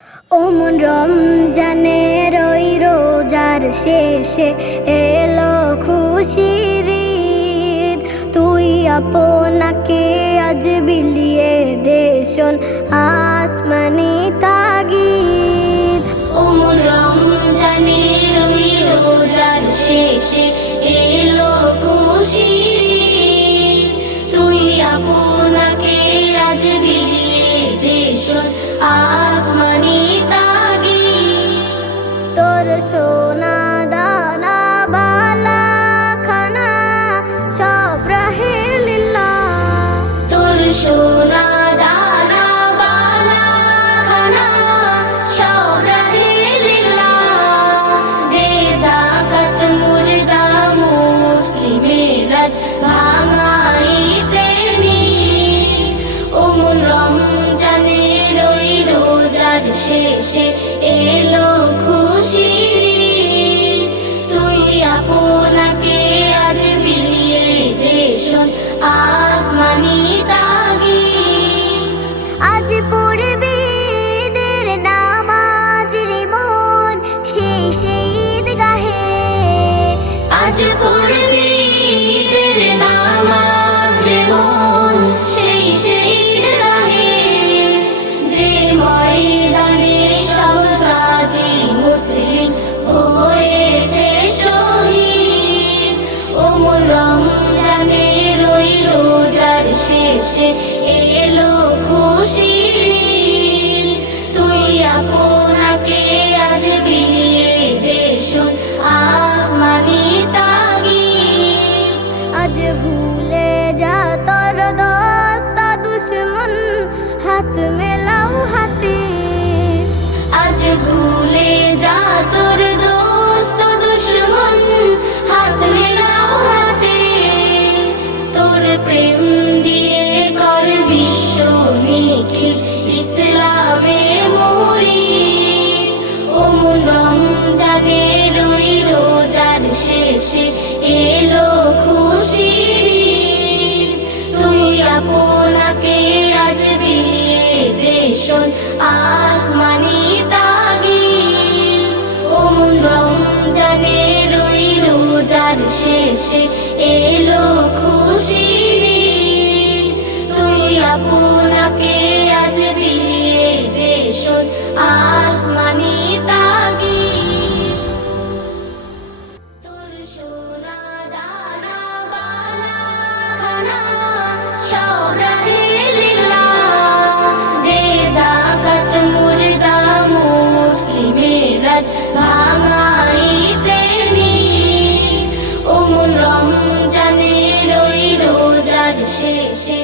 ওমন রমজানের ওই রোজার শেষে এলো খুশির ঈদ। তুই আপনাকে আজ বিলিয়ে দে শোন আসমানি তাগিদ। ওমন রমজানের ওই রোজার শেষে এলো খুশির ঈদ। তুই আপনাকে আজ বিলিয়ে দে শোন আসমানি তাগিদ। তোর সোনা দানা বালা খানা সব রাহে লিল্লাহ। তোর সোনা দানা বালা খানা সব রাহে লিল্লাহ। দে যাকাত মুর্দা মুসলিমের আজ ভাঙাইতে নিদ। ওমন রমজানের ওই রোজার শেষে এলো খুশির ঈদ। তুই আপনাকে আজ বিলিয়ে দে শোন আসমানি তাগিদ। আজ পড়বি ঈদের নামাজ রে মন শেষে ঈদগাহে। আজ পড়বি ঈদের নামাজ রে মন শেষে ঈদগাহে। যে ময়দানে সব গাজী মুসলিম হয়েছে শহীদ। ওমন রমজানের ওই রোজার শেষে এলো খুশির ঈদ। তুই আপনাকে আজ বিলিয়ে দে শোন আসমানি তাগিদ। আজ ভুলে যা তোর দোস্ত দুশ্মন হাত মেলাও হাতে। আজ ভুলে যা তোর দোস্ত দুশ্মন হাত মেলাও হাতে। তোর প্রেম দিয়ে কর বিশ্ব নিখিল ইসলামে মুরিদ। ওমন রমজানের ওই রোজার শেষে এলো খুশির ঈদ। তুই আপনাকে আজ বিলিয়ে দে শোন আসমানি তাগিদ। ওমন রমজানের ওই রোজার শেষে এলো খুশির ঈদ। তুই আপনাকে আজ বিলিয়ে দে শোন আসমানি তাগিদ। তোর সোনা দানা বালা খানা সব রাহে লিল্লাহ। দে যাকাত মুর্দা মুসলিমের আজ ভাঙাইতে নিদ। ওমন রমজানের ওই রোজার শেষে